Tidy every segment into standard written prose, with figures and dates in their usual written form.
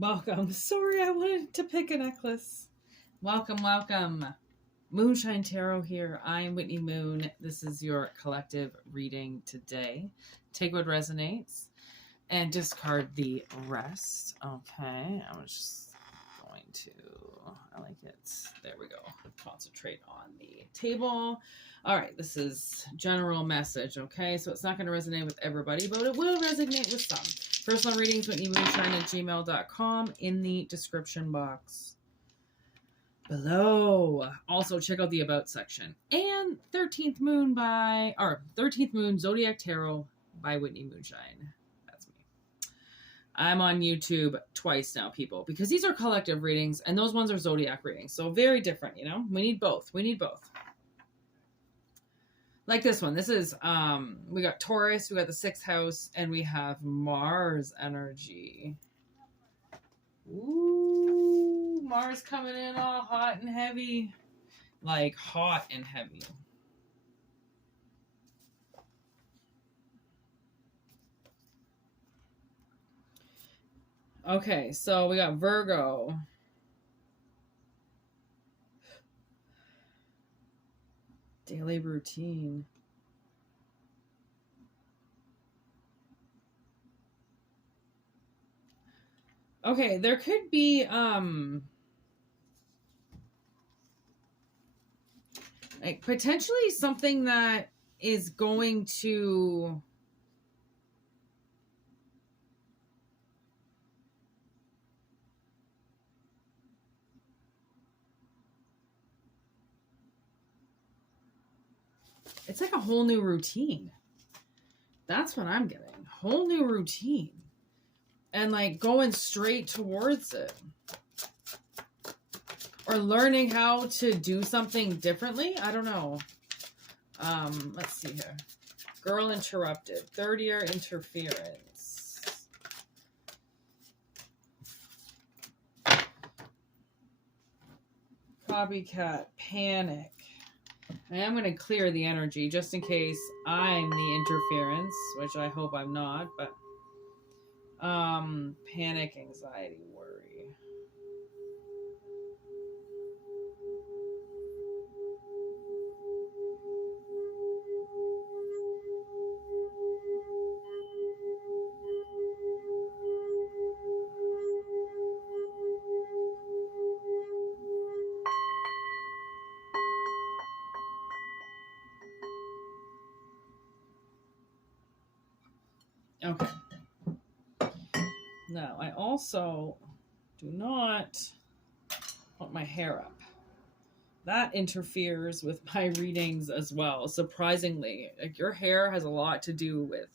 Welcome. Sorry, I wanted to pick a necklace. Welcome, welcome. Moonshine Tarot here. I am Whitney Moon. This is your collective reading today. Take what resonates and discard the rest. Okay, I'm just going to, I like it. There we go. Concentrate on the table. All right, this is general message, okay? So it's not going to resonate with everybody, but it will resonate with some. Personal readings, WhitneyMoonshine@gmail.com in the description box below. Also, check out the About section. And 13th Moon Zodiac Tarot by Whitney Moonshine. That's me. I'm on YouTube twice now, people, because these are collective readings, and those ones are Zodiac readings. So very different, you know? We need both. We need both. Like this one. This is, we got Taurus, we got the 6th house, and we have Mars energy. Ooh, Mars coming in all hot and heavy. Like hot and heavy. Okay, so we got Virgo. Daily routine. Okay, there could be like potentially something that is going to it's like a whole new routine. That's what I'm getting. Whole new routine. And like going straight towards it. Or learning how to do something differently. I don't know. Let's see here. Girl interrupted. Third year interference. Copycat. Panic. I am going to clear the energy just in case I'm the interference, which I hope I'm not, but panic, anxiety, worry. Okay. Now, I also do not want my hair up. That interferes with my readings as well, surprisingly. Like your hair has a lot to do with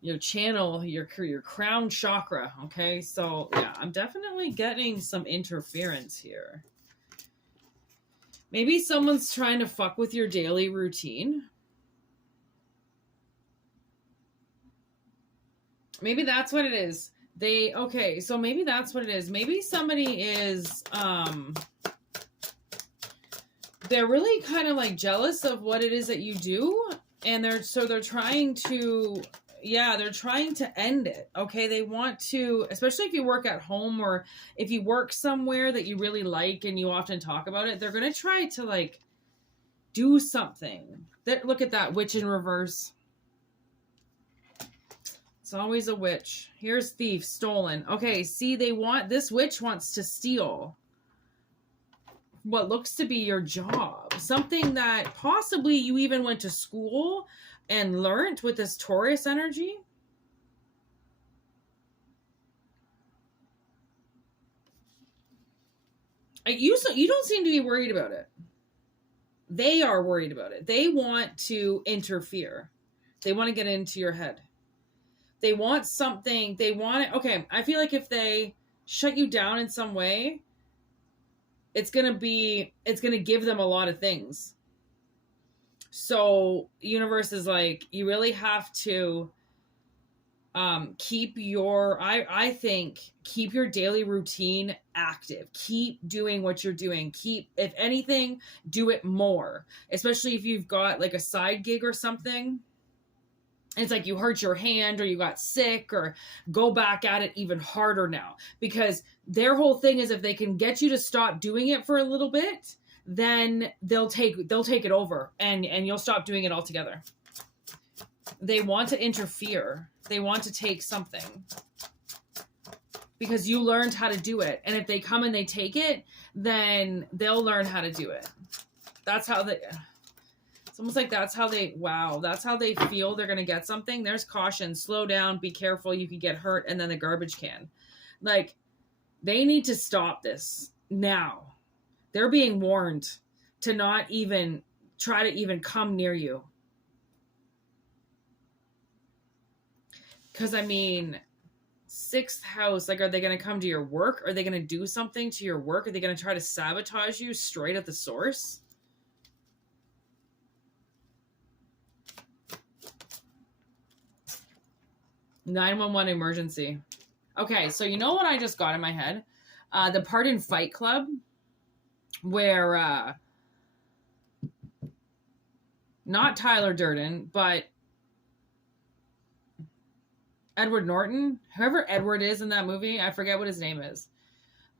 your channel, your crown chakra, okay? So, yeah, I'm definitely getting some interference here. Maybe someone's trying to fuck with your daily routine. Maybe that's what it is. Okay, so maybe that's what it is. Maybe somebody is, they're really kind of like jealous of what it is that you do. And they're trying to, yeah, they're trying to end it. Okay. They want to, especially if you work at home or if you work somewhere that you really like and you often talk about it, they're going to try to like do something. Look at that witch in reverse. It's always a witch. Here's thief, stolen. Okay, see, this witch wants to steal what looks to be your job. Something that possibly you even went to school and learned with this Taurus energy. You don't seem to be worried about it. They are worried about it. They want to interfere. They want to get into your head. They want something, okay, I feel like if they shut you down in some way, it's going to give them a lot of things. So universe is like, you really have to keep your daily routine active. Keep doing what you're doing. If anything, do it more, especially if you've got like a side gig or something. It's like you hurt your hand or you got sick, or go back at it even harder now, because their whole thing is if they can get you to stop doing it for a little bit, then they'll take it over and you'll stop doing it altogether. They want to interfere. They want to take something because you learned how to do it. And if they come and they take it, then they'll learn how to do it. That's how it's almost like that's how they feel they're going to get something. There's caution, slow down, be careful, you could get hurt, and then the garbage can. Like, they need to stop this now. They're being warned to not even try to even come near you. Because, I mean, 6th house, like, are they going to come to your work? Are they going to do something to your work? Are they going to try to sabotage you straight at the source? (911) emergency. Okay, so you know what I just got in my head? The part in Fight Club where not Tyler Durden, but Edward Norton, whoever Edward is in that movie, I forget what his name is.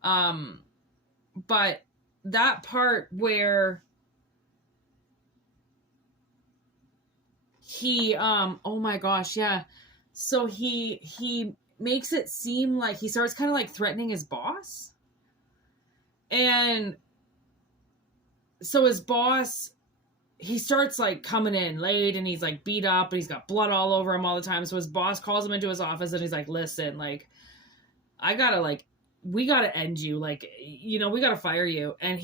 But that part where he, oh my gosh, yeah. So he makes it seem like he starts kind of like threatening his boss. And so his boss, he starts like coming in late and he's like beat up and he's got blood all over him all the time. So his boss calls him into his office and he's like, listen, like, we gotta end you. Like, you know, we gotta fire you. And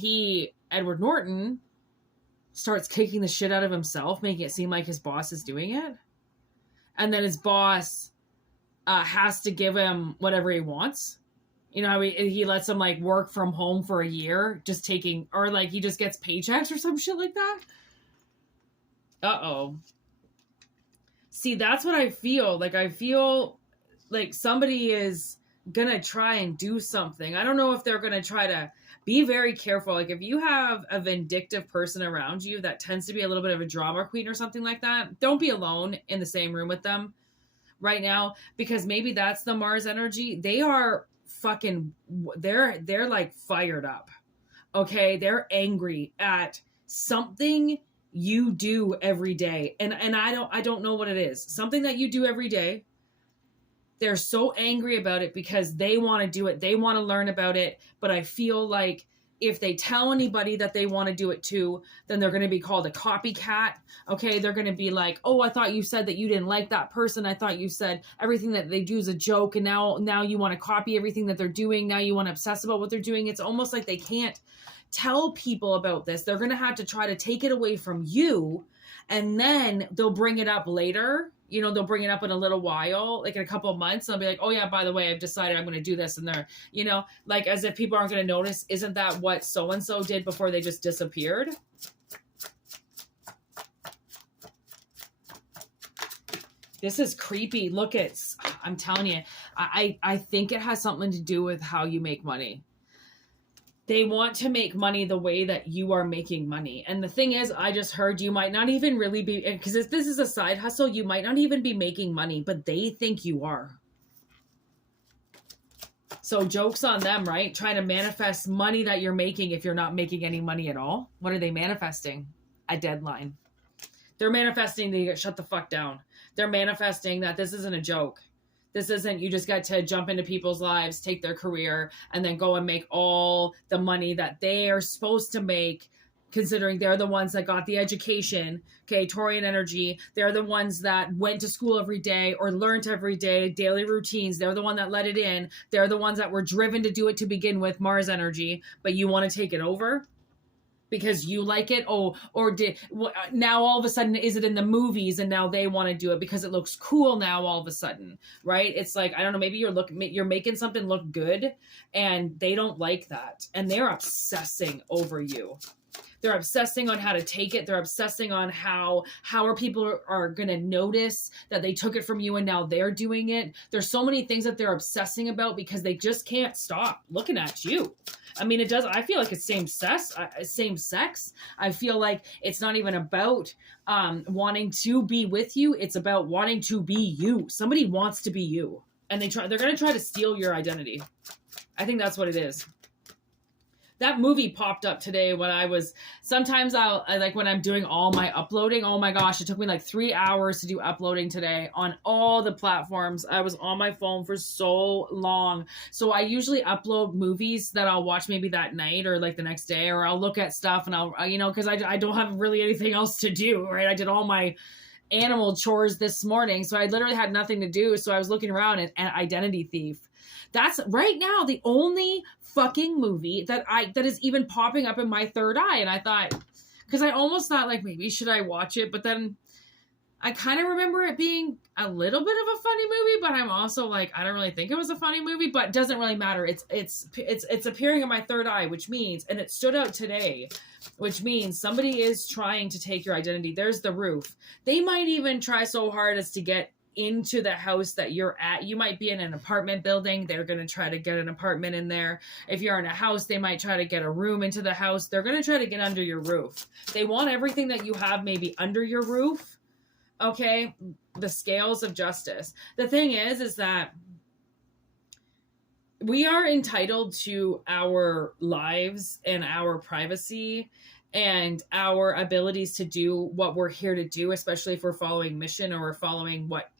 Edward Norton, starts kicking the shit out of himself, making it seem like his boss is doing it. And then his boss has to give him whatever he wants. You know how he lets him like work from home for a year, just taking, or like he just gets paychecks or some shit like that. Uh-oh. See, that's what I feel. Like, I feel like somebody is gonna try and do something. I don't know if they're gonna try to be very careful. Like, if you have a vindictive person around you that tends to be a little bit of a drama queen or something like that, don't be alone in the same room with them right now, because maybe that's the Mars energy. They are fucking, they're like fired up. Okay. They're angry at something you do every day. And I don't know what it is. Something that you do every day. They're so angry about it because they want to do it. They want to learn about it. But I feel like if they tell anybody that they want to do it too, then they're going to be called a copycat. Okay. They're going to be like, oh, I thought you said that you didn't like that person. I thought you said everything that they do is a joke. And now you want to copy everything that they're doing. Now you want to obsess about what they're doing. It's almost like they can't tell people about this. They're going to have to try to take it away from you. And then they'll bring it up later. You know, they'll bring it up in a little while, like in a couple of months. They'll be like, oh yeah, by the way, I've decided I'm going to do this. And they're, you know, like as if people aren't going to notice. Isn't that what so-and-so did before they just disappeared? This is creepy. Look, I'm telling you, I think it has something to do with how you make money. They want to make money the way that you are making money. And the thing is, I just heard you might not even really be, because if this is a side hustle, you might not even be making money, but they think you are. So joke's on them, right? Trying to manifest money that you're making if you're not making any money at all. What are they manifesting? A deadline. They're manifesting to get shut the fuck down. They're manifesting that this isn't a joke. This isn't, you just get to jump into people's lives, take their career, and then go and make all the money that they are supposed to make, considering they're the ones that got the education. Okay, TRYiN energy. They're the ones that went to school every day or learned every day, daily routines. They're the one that let it in. They're the ones that were driven to do it to begin with, Mars energy, but you want to take it over? Because you like it, now all of a sudden is it in the movies and now they want to do it because it looks cool now all of a sudden, right? It's like, I don't know, maybe you're making something look good and they don't like that and they're obsessing over you. They're obsessing on how to take it. They're obsessing on how are people are going to notice that they took it from you and now they're doing it. There's so many things that they're obsessing about because they just can't stop looking at you. I mean, I feel like it's same sex. I feel like it's not even about wanting to be with you. It's about wanting to be you. Somebody wants to be you. And they're going to try to steal your identity. I think that's what it is. That movie popped up today when sometimes I like when I'm doing all my uploading. Oh my gosh, it took me like 3 hours to do uploading today on all the platforms. I was on my phone for so long. So I usually upload movies that I'll watch maybe that night or like the next day, or I'll look at stuff and I'll, cause I don't have really anything else to do, right? I did all my animal chores this morning. So I literally had nothing to do. So I was looking around at Identity Thief. That's right now the only fucking movie that is even popping up in my third eye. And I thought, because I almost thought like maybe should I watch it, but then I kind of remember it being a little bit of a funny movie, but I'm also like, I don't really think it was a funny movie, but it doesn't really matter. It's appearing in my third eye, which means, and it stood out today, which means somebody is trying to take your identity. There's the roof. They might even try so hard as to get into the house that you're at. You might be in an apartment building. They're going to try to get an apartment in there. If you're in a house, they might try to get a room into the house. They're going to try to get under your roof. They want everything that you have maybe under your roof. Okay. The scales of justice. The thing is that we are entitled to our lives and our privacy and our abilities to do what we're here to do, especially if we're following mission or we're following what,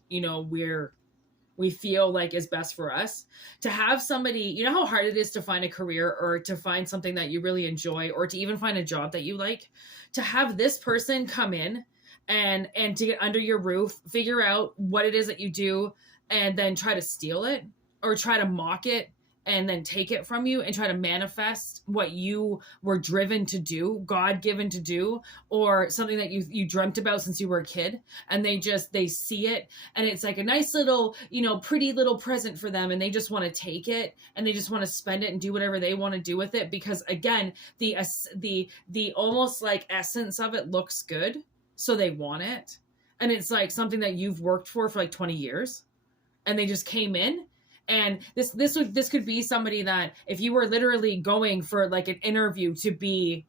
we feel like is best for us. To have somebody, how hard it is to find a career or to find something that you really enjoy or to even find a job that you like, to have this person come in and to get under your roof, figure out what it is that you do and then try to steal it or try to mock it and then take it from you and try to manifest what you were driven to do, God-given to do, or something that you dreamt about since you were a kid. And they see it and it's like a nice little, pretty little present for them. And they just want to take it and they just want to spend it and do whatever they want to do with it. Because again, the almost like essence of it looks good. So they want it. And it's like something that you've worked for like 20 years and they just came in. And this could be somebody that if you were literally going for like an interview to be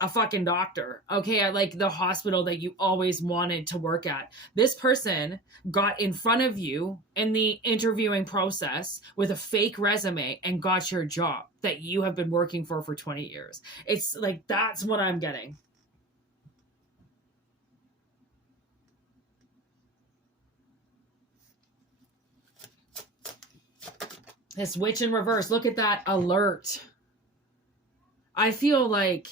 a fucking doctor, okay, at like the hospital that you always wanted to work at, this person got in front of you in the interviewing process with a fake resume and got your job that you have been working for 20 years. It's like, that's what I'm getting. This witch in reverse. Look at that alert. I feel like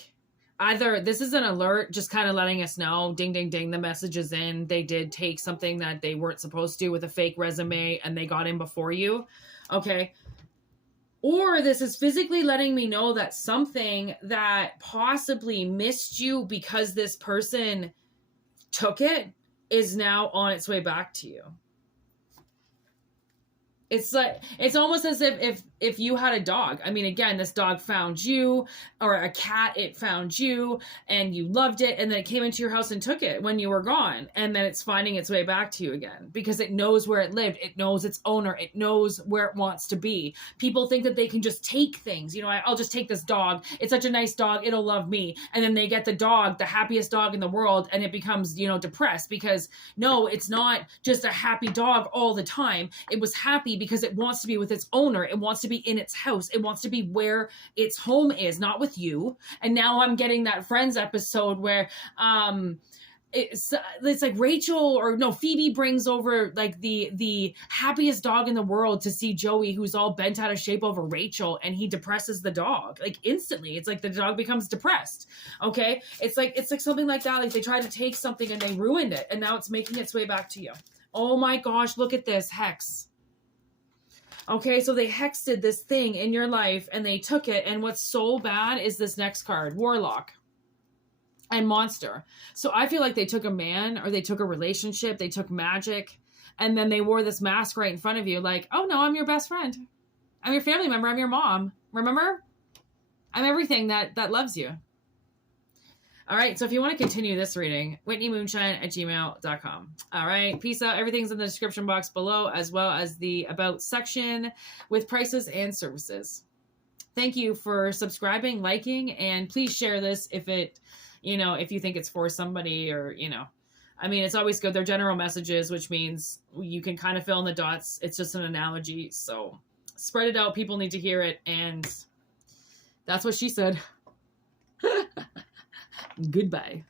either this is an alert just kind of letting us know, ding, ding, ding, the message is in. They did take something that they weren't supposed to with a fake resume and they got in before you. Okay. Or this is physically letting me know that something that possibly missed you because this person took it is now on its way back to you. It's like, it's almost as if you had a dog. I mean, again, this dog found you, or a cat, it found you and you loved it. And then it came into your house and took it when you were gone. And then it's finding its way back to you again because it knows where it lived. It knows its owner. It knows where it wants to be. People think that they can just take things. I'll just take this dog. It's such a nice dog. It'll love me. And then they get the dog, the happiest dog in the world. And it becomes, depressed because no, it's not just a happy dog all the time. It was happy because it wants to be with its owner. It wants to be in its house. It wants to be where its home is, not with you. And now I'm getting that Friends episode where it's like Phoebe brings over like the happiest dog in the world to see Joey, who's all bent out of shape over Rachel, and he depresses the dog like instantly. It's like the dog becomes depressed. Okay. It's like something like that. Like they tried to take something and they ruined it and now it's making its way back to you. Oh my gosh, look at this hex. Okay, so they hexed this thing in your life and they took it. And what's so bad is this next card, Warlock and Monster. So I feel like they took a man or they took a relationship, they took magic, and then they wore this mask right in front of you like, oh no, I'm your best friend. I'm your family member. I'm your mom. Remember? I'm everything that loves you. All right, so if you want to continue this reading, WhitneyMoonshine@gmail.com. All right, peace out. Everything's in the description box below, as well as the About section with prices and services. Thank you for subscribing, liking, and please share this if it, if you think it's for somebody or, I mean, it's always good. They're general messages, which means you can kind of fill in the dots. It's just an analogy. So spread it out. People need to hear it. And that's what she said. Goodbye.